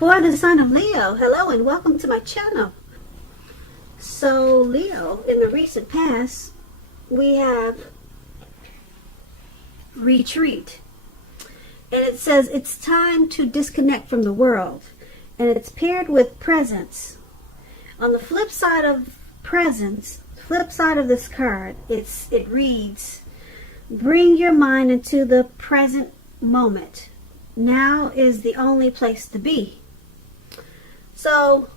For the sign of Leo, hello and welcome to my channel. So Leo, in the recent past, we have retreat. And it says it's time to disconnect from the world. And it's paired with presence. On the flip side of presence, flip side of this card, it reads, bring your mind into the present moment. Now is the only place to be. So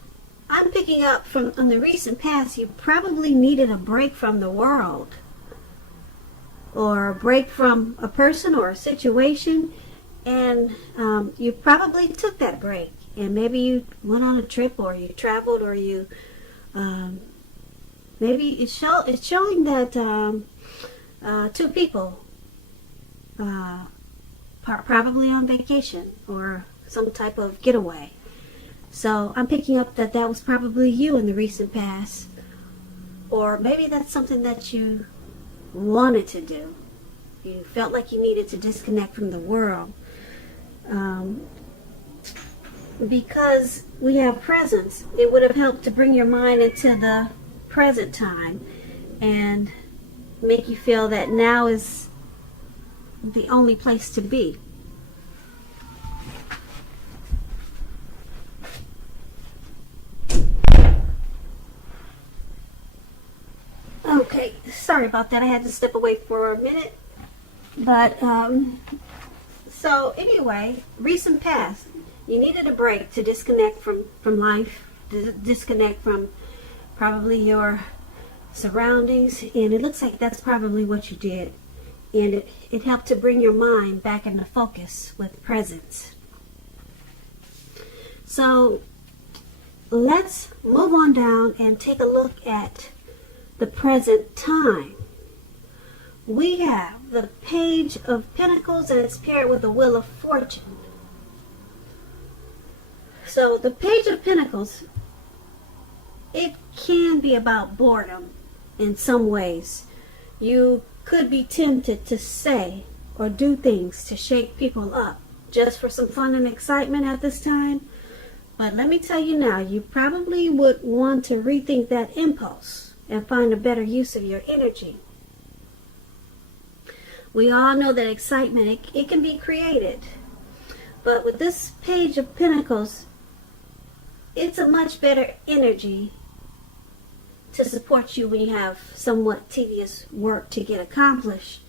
I'm picking up from on the recent past, you probably needed a break from the world, or a break from a person or a situation, and you probably took that break, and maybe you went on a trip, or you traveled, or you maybe it's showing that two people probably on vacation or some type of getaway. So I'm picking up that was probably you in the recent past, or maybe that's something that you wanted to do. You felt like you needed to disconnect from the world. Because we have presence, it would have helped to bring your mind into the present time and make you feel that now is the only place to be. Okay, sorry about that. I had to step away for a minute. But, so anyway, recent past, you needed a break to disconnect from life, to disconnect from probably your surroundings, and it looks like that's probably what you did. And it helped to bring your mind back into focus with presence. So let's move on down and take a look at the present time. We have the Page of Pentacles, and it's paired with the Wheel of Fortune. So the Page of Pentacles, it can be about boredom in some ways. You could be tempted to say or do things to shake people up just for some fun and excitement at this time. But let me tell you now, you probably would want to rethink that impulse and find a better use of your energy. We all know that excitement, it can be created. But with this Page of Pentacles, it's a much better energy to support you when you have somewhat tedious work to get accomplished.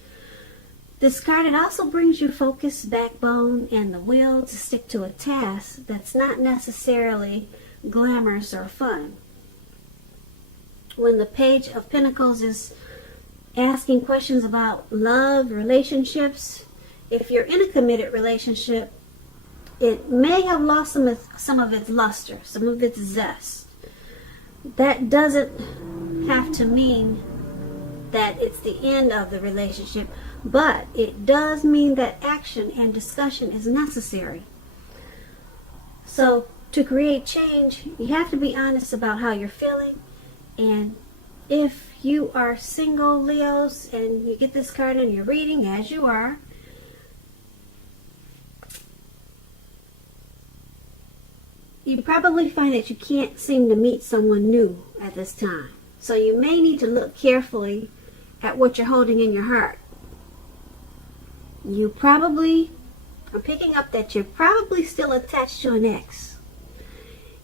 This card, it also brings you focus, backbone, and the will to stick to a task that's not necessarily glamorous or fun. When the Page of Pentacles is asking questions about love, relationships, if you're in a committed relationship, it may have lost some of its luster, some of its zest. That doesn't have to mean that it's the end of the relationship, but it does mean that action and discussion is necessary. So to create change, you have to be honest about how you're feeling. And if you are single, Leos, and you get this card in your reading, as you are, you probably find that you can't seem to meet someone new at this time. So you may need to look carefully at what you're holding in your heart. I'm picking up that you're probably still attached to an ex.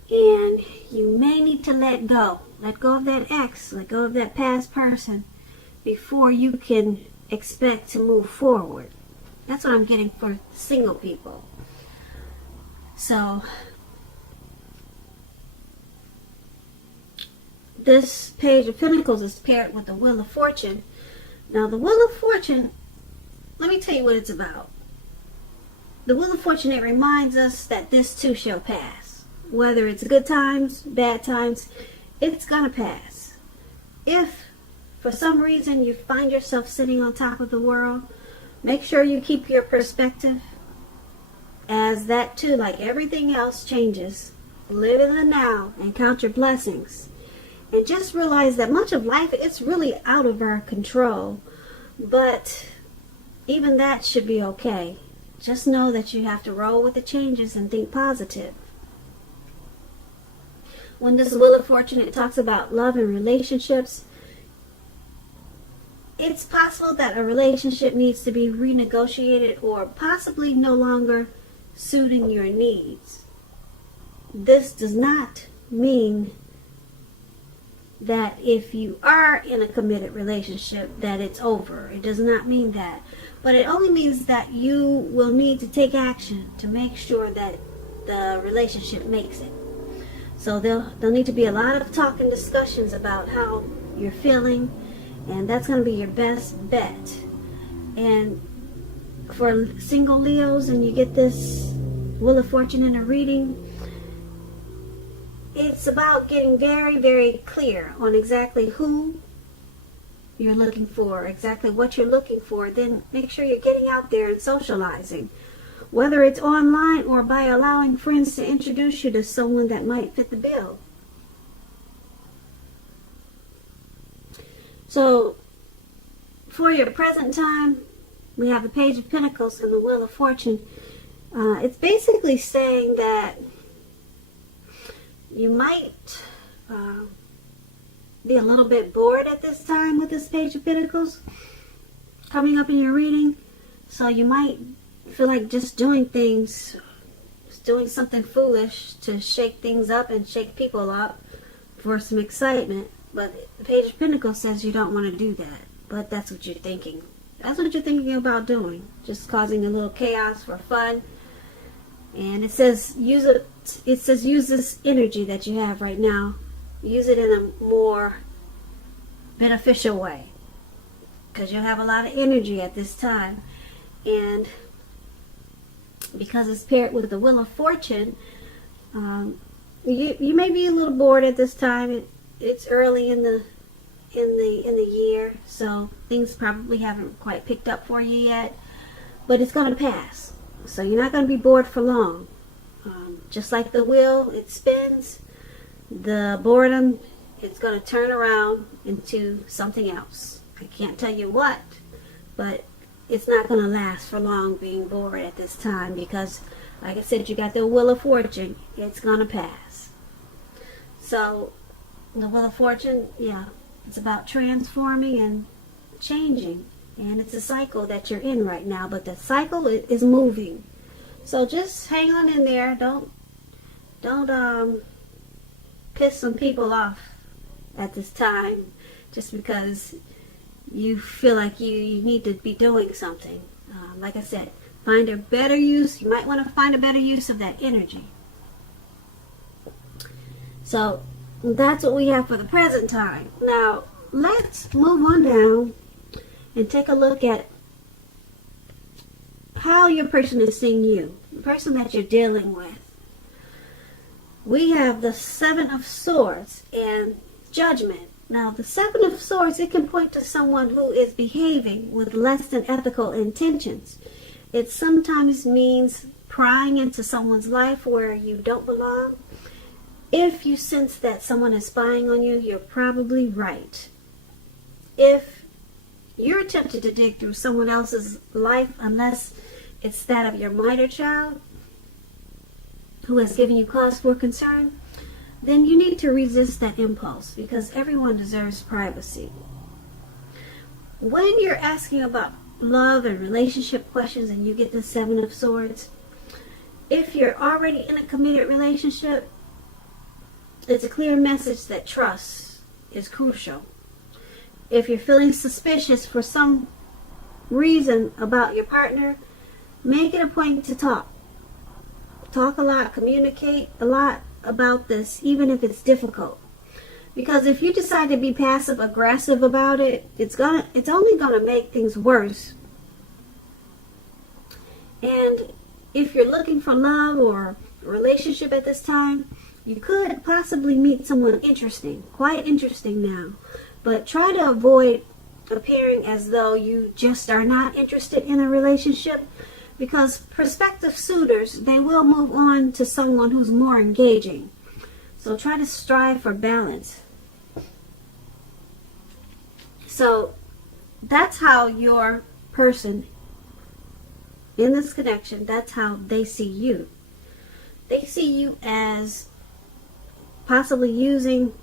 And you may need to let go. Let go of that ex, let go of that past person before you can expect to move forward. That's what I'm getting for single people. So this Page of Pentacles is paired with the Wheel of Fortune. Now the Wheel of Fortune, let me tell you what it's about. The Wheel of Fortune, it reminds us that this too shall pass. Whether it's good times, bad times, it's gonna pass. If for some reason you find yourself sitting on top of the world, make sure you keep your perspective, as that too, like everything else, changes. Live in the now and count your blessings. And just realize that much of life, it's really out of our control. But even that should be okay. Just know that you have to roll with the changes and think positive. When this Wheel of Fortune, it talks about love and relationships. It's possible that a relationship needs to be renegotiated or possibly no longer suiting your needs. This does not mean that if you are in a committed relationship that it's over. It does not mean that. But it only means that you will need to take action to make sure that the relationship makes it. So there'll need to be a lot of talk and discussions about how you're feeling, and that's going to be your best bet. And for single Leos, and you get this Wheel of Fortune in a reading, it's about getting very, very clear on exactly who you're looking for, exactly what you're looking for. Then make sure you're getting out there and socializing, whether it's online or by allowing friends to introduce you to someone that might fit the bill. So for your present time, we have a Page of Pentacles and the Wheel of Fortune. It's basically saying that you might be a little bit bored at this time with this Page of Pentacles coming up in your reading. So you might feel like just doing something foolish to shake things up and shake people up for some excitement. But the Page of Pentacles says you don't want to do that. But that's what you're thinking. That's what you're thinking about doing. Just causing a little chaos for fun. And it says use this energy that you have right now. Use it in a more beneficial way. Because you'll have a lot of energy at this time. And because it's paired with the Wheel of Fortune, you may be a little bored at this time. It's early in the year, so things probably haven't quite picked up for you yet. But it's going to pass. So you're not going to be bored for long. Just like the wheel, it spins. The boredom, it's going to turn around into something else. I can't tell you what, but it's not going to last for long being bored at this time because, like I said, you got the Wheel of Fortune. It's going to pass. So the Wheel of Fortune, yeah, it's about transforming and changing. And it's a cycle that you're in right now, but the cycle is moving. So just hang on in there. Don't piss some people off at this time just because you feel like you need to be doing something. Like I said, find a better use. You might want to find a better use of that energy. So that's what we have for the present time. Now let's move on down and take a look at how your person is seeing you, the person that you're dealing with. We have the Seven of Swords and Judgment. Now, the Seven of Swords, it can point to someone who is behaving with less than ethical intentions. It sometimes means prying into someone's life where you don't belong. If you sense that someone is spying on you, you're probably right. If you're tempted to dig through someone else's life, unless it's that of your minor child who has given you cause for concern, then you need to resist that impulse because everyone deserves privacy. When you're asking about love and relationship questions and you get the Seven of Swords, if you're already in a committed relationship, it's a clear message that trust is crucial. If you're feeling suspicious for some reason about your partner, make it a point to talk. Talk a lot, communicate a lot about this, even if it's difficult. Because if you decide to be passive aggressive about it, it's only gonna make things worse. And if you're looking for love or a relationship at this time, you could possibly meet someone interesting, quite interesting now. But try to avoid appearing as though you just are not interested in a relationship, because prospective suitors, they will move on to someone who's more engaging. So try to strive for balance. So that's how your person in this connection, that's how they see you. They see you as possibly using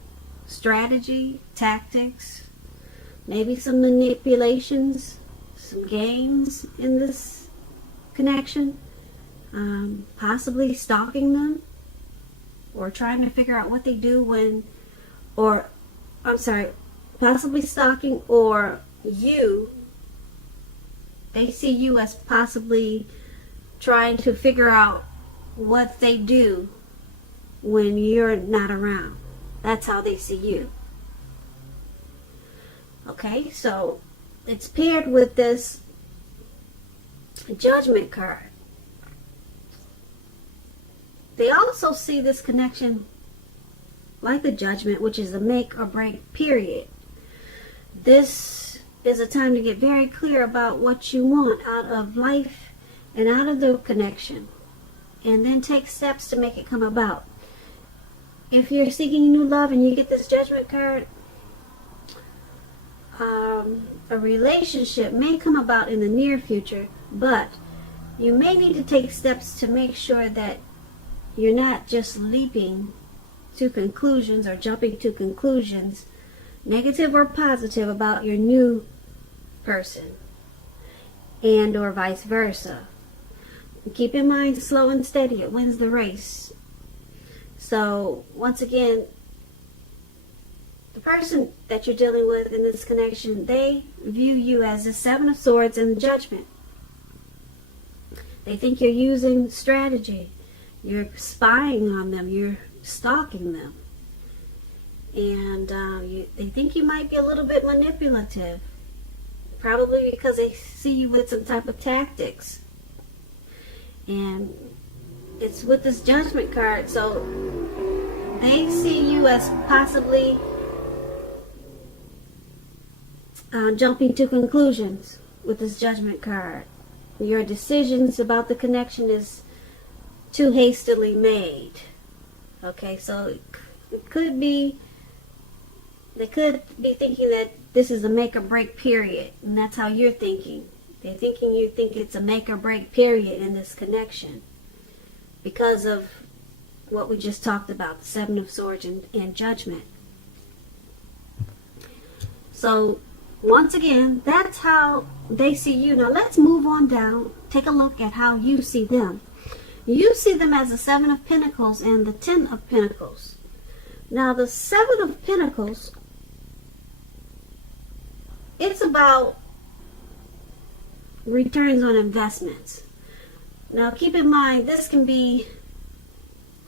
strategy, tactics, maybe some manipulations, some games in this connection, possibly stalking them, or trying to figure out what they do when, or, I'm sorry, possibly stalking, or they see you as possibly trying to figure out what they do when you're not around. That's how they see you. Okay, so it's paired with this Judgment card. They also see this connection like the Judgment, which is a make or break period. This is a time to get very clear about what you want out of life and out of the connection, and then take steps to make it come about. If you're seeking new love and you get this Judgment card, a relationship may come about in the near future, but you may need to take steps to make sure that you're not just leaping to conclusions or jumping to conclusions, negative or positive, about your new person, and or vice versa. Keep in mind, slow and steady, it wins the race. So once again, the person that you're dealing with in this connection, they view you as the Seven of Swords and the Judgment. They think you're using strategy. You're spying on them. You're stalking them. And they think you might be a little bit manipulative. Probably because they see you with some type of tactics. And it's with this Judgment card. So they see you as possibly jumping to conclusions with this Judgment card. Your decisions about the connection is too hastily made. Okay, so it could be, they could be thinking that this is a make or break period, and that's how you're thinking. They're thinking you think it's a make or break period in this connection because of what we just talked about, the Seven of Swords and Judgment. So once again, that's how they see you. Now let's move on down. Take a look at how you see them. You see them as the Seven of Pentacles and the Ten of Pentacles. Now the Seven of Pentacles, it's about returns on investments. Now keep in mind, this can be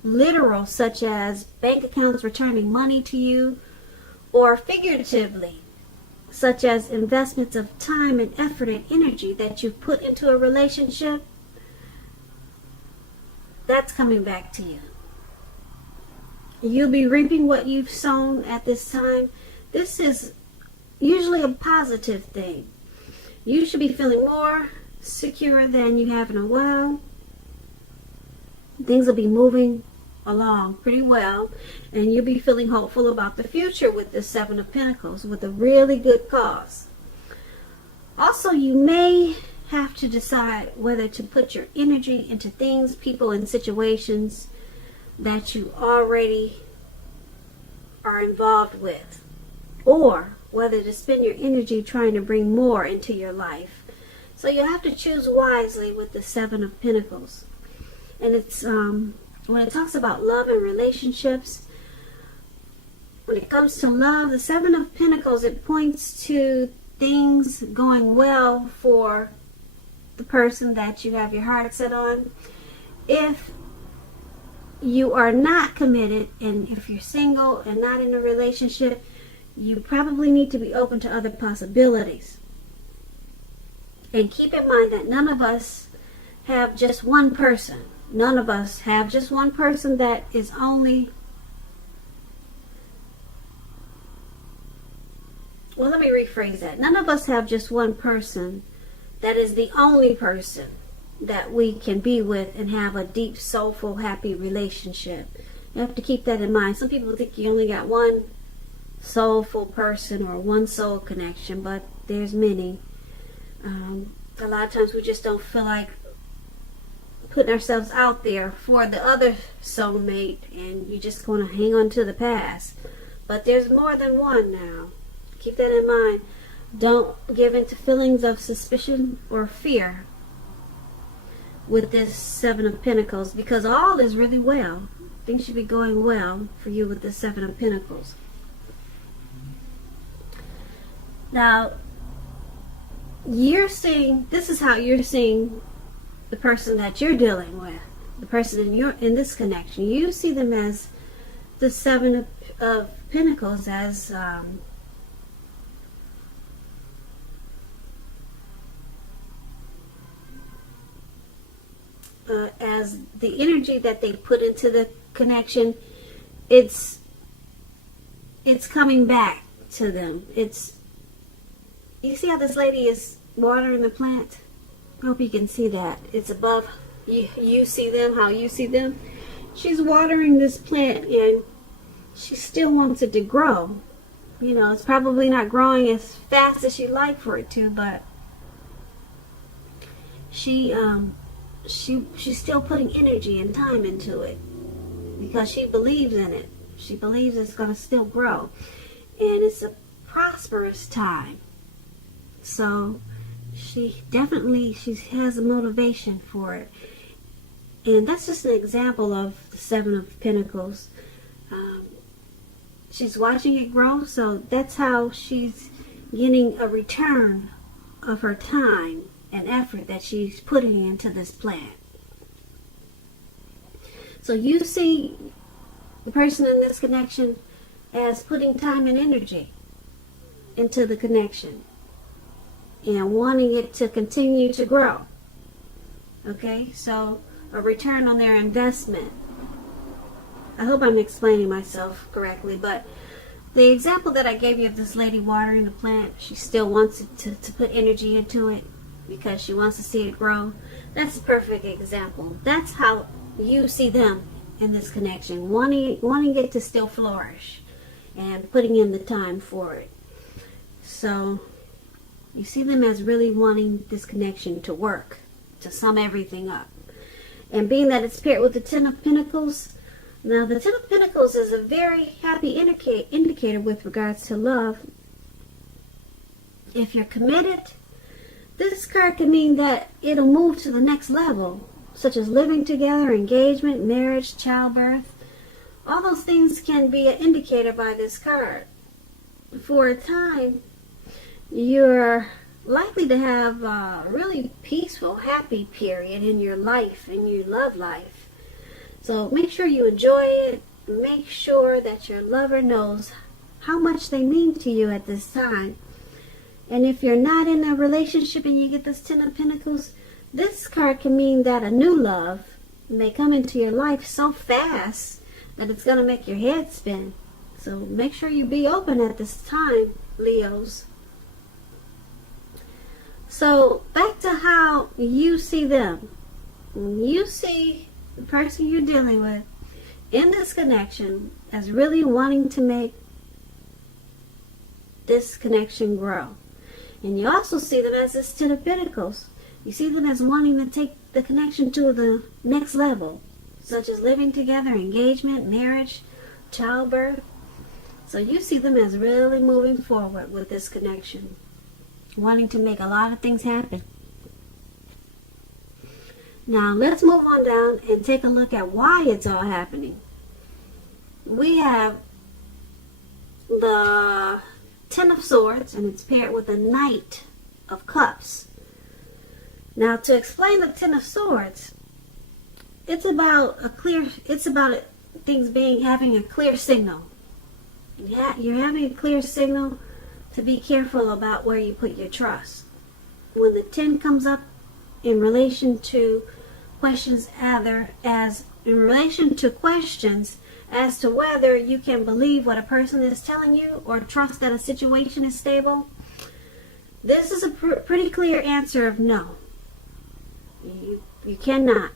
literal, such as bank accounts returning money to you, or figuratively, such as investments of time and effort and energy that you put into a relationship. That's coming back to you. You'll be reaping what you've sown at this time. This is usually a positive thing. You should be feeling more secure than you have in a while. Things will be moving along pretty well, and you'll be feeling hopeful about the future with the Seven of Pentacles, with a really good cause. Also, you may have to decide whether to put your energy into things, people, and situations that you already are involved with, or whether to spend your energy trying to bring more into your life. So you have to choose wisely with the Seven of Pentacles. And it's when it talks about love and relationships, when it comes to love, the Seven of Pentacles, it points to things going well for the person that you have your heart set on. If you are not committed, and if you're single and not in a relationship, you probably need to be open to other possibilities. And keep in mind that none of us have just one person. None of us have just one person that is only... Well, let me rephrase that. None of us have just one person that is the only person that we can be with and have a deep, soulful, happy relationship. You have to keep that in mind. Some people think you only got one soulful person or one soul connection, but there's many. A lot of times we just don't feel like putting ourselves out there for the other soulmate, and you're just going to hang on to the past. But there's more than one now. Keep that in mind. Don't give in to feelings of suspicion or fear with this Seven of Pentacles, because all is really well. Things should be going well for you with the Seven of Pentacles. Now, this is how you're seeing the person that you're dealing with, the person in this connection. You see them as the Seven of Pentacles, as the energy that they put into the connection. It's coming back to them. You see how this lady is watering the plant? I hope you can see that. It's above you see them, how you see them. She's watering this plant, and she still wants it to grow. You know, it's probably not growing as fast as she'd like for it to, but she's still putting energy and time into it because she believes in it. She believes it's going to still grow, and it's a prosperous time. So she has a motivation for it, and that's just an example of the Seven of Pentacles. She's watching it grow, so that's how she's getting a return of her time and effort that she's putting into this plant. So you see the person in this connection as putting time and energy into the connection and wanting it to continue to grow. Okay, so a return on their investment. I hope I'm explaining myself correctly, but the example that I gave you of this lady watering the plant, she still wants it to put energy into it because she wants to see it grow. That's a perfect example. That's how you see them in this connection, wanting it to still flourish and putting in the time for it. So you see them as really wanting this connection to work, to sum everything up. And being that it's paired with the Ten of Pentacles, now the Ten of Pentacles is a very happy indicator with regards to love. If you're committed, this card can mean that it'll move to the next level, such as living together, engagement, marriage, childbirth. All those things can be an indicator by this card. For a time, you're likely to have a really peaceful, happy period in your life, in your love life. So make sure you enjoy it. Make sure that your lover knows how much they mean to you at this time. And if you're not in a relationship and you get this Ten of Pentacles, this card can mean that a new love may come into your life so fast that it's going to make your head spin. So make sure you be open at this time, Leos. So back to how you see them. When you see the person you're dealing with in this connection as really wanting to make this connection grow. And you also see them as this Ten of Pentacles. You see them as wanting to take the connection to the next level, such as living together, engagement, marriage, childbirth. So you see them as really moving forward with this connection, wanting to make a lot of things happen. Now let's move on down and take a look at why it's all happening. We have the Ten of Swords, and it's paired with the Knight of Cups. Now, to explain the Ten of Swords, it's about things having a clear signal. You're having a clear signal to be careful about where you put your trust. When the 10 comes up in relation to questions, as to whether you can believe what a person is telling you or trust that a situation is stable, this is a pretty clear answer of no. You cannot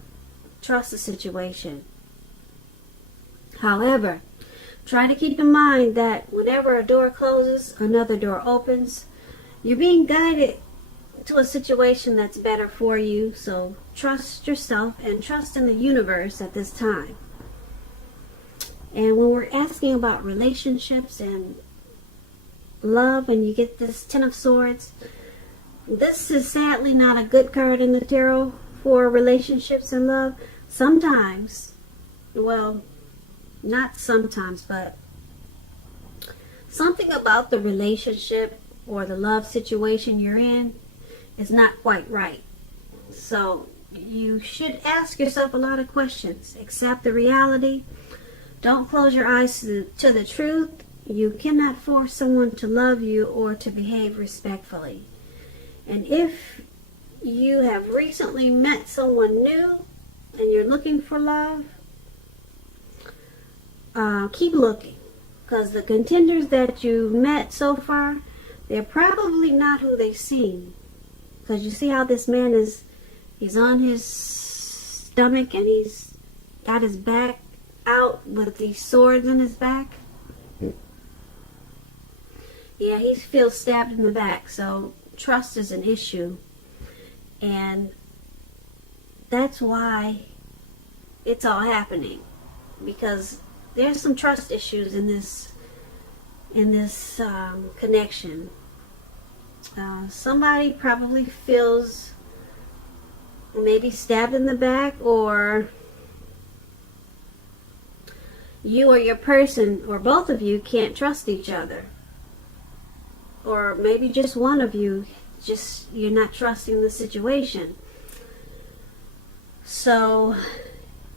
trust the situation. However, try to keep in mind that whenever a door closes, another door opens. You're being guided to a situation that's better for you. So trust yourself and trust in the universe at this time. And when we're asking about relationships and love, and you get this Ten of Swords, this is sadly not a good card in the tarot for relationships and love. Sometimes, well, not sometimes, but something about the relationship or the love situation you're in is not quite right. So you should ask yourself a lot of questions. Accept the reality. Don't close your eyes to the truth. You cannot force someone to love you or to behave respectfully. And if you have recently met someone new and you're looking for love, keep looking. Because the contenders that you've met so far, they're probably not who they seem. Because you see how this man he's on his stomach and he's got his back out with these swords in his back. Yeah, he feels stabbed in the back. So trust is an issue. And that's why it's all happening. Because there's some trust issues in this connection. Somebody probably feels maybe stabbed in the back, or you or your person or both of you can't trust each other, or maybe just one of you, just you're not trusting the situation. So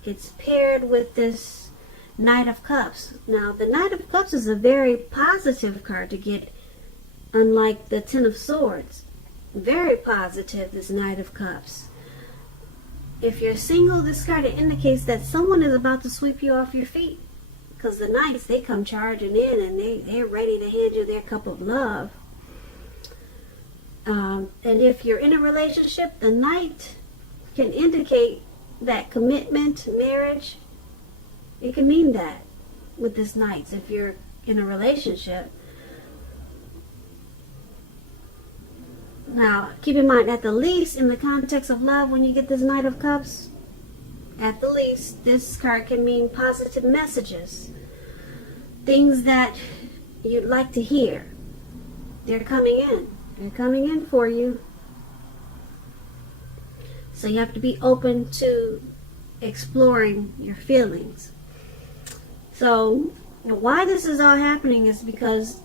it's paired with this Knight of Cups. Now the Knight of Cups is a very positive card to get, unlike the Ten of Swords. Very positive, this Knight of Cups. If you're single, this card indicates that someone is about to sweep you off your feet. Because the Knights, they come charging in and they're ready to hand you their cup of love. And if you're in a relationship, the Knight can indicate that commitment, marriage. It can mean that with this Knight, if you're in a relationship. Now, keep in mind, at the least, in the context of love, when you get this Knight of Cups, at the least, this card can mean positive messages. Things that you'd like to hear. They're coming in. They're coming in for you. So you have to be open to exploring your feelings. So, why this is all happening is because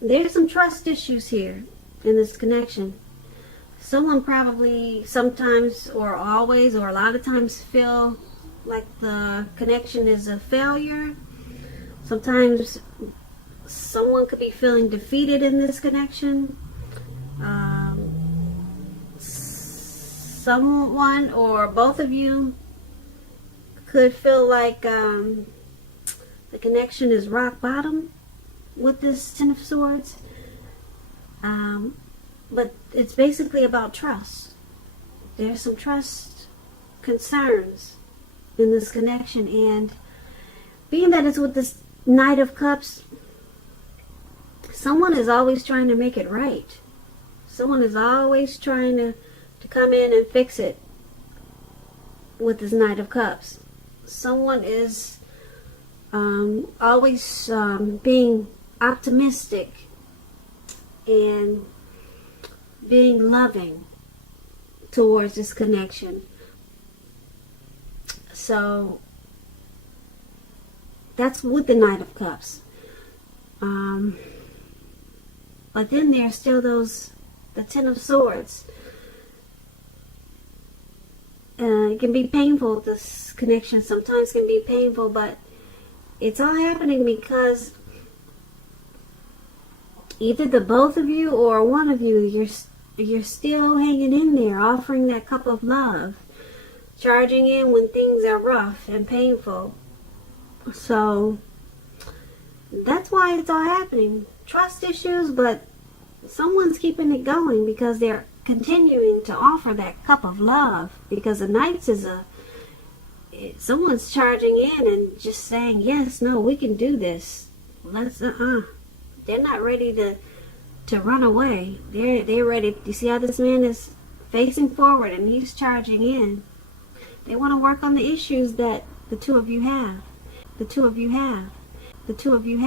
there's some trust issues here in this connection. Someone probably sometimes or always or a lot of times feel like the connection is a failure. Sometimes someone could be feeling defeated in this connection. Someone or both of you could feel like the connection is rock bottom with this Ten of Swords. But it's basically about trust. There's some trust concerns in this connection, and being that it's with this Knight of Cups, someone is always trying to make it right. Someone is always trying to come in and fix it with this Knight of Cups. Someone is always being optimistic and being loving towards this connection. So that's with the Knight of Cups. But then there's still the Ten of Swords. It can be painful, this connection sometimes can be painful, but it's all happening because either the both of you or one of you, you're still hanging in there, offering that cup of love, charging in when things are rough and painful. So that's why it's all happening. Trust issues, but someone's keeping it going because they're continuing to offer that cup of love, because the Knights is someone's charging in and just saying, yes, no, we can do this. Let's they're not ready to to run away. They're ready. You see how this man is facing forward and he's charging in. They want to work on the issues that the two of you have. The two of you have. The two of you have.